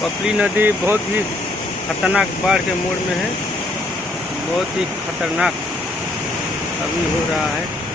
पपली नदी बहुत ही खतरनाक बाढ़ के मोड़ में है, बहुत ही खतरनाक अभी हो रहा है।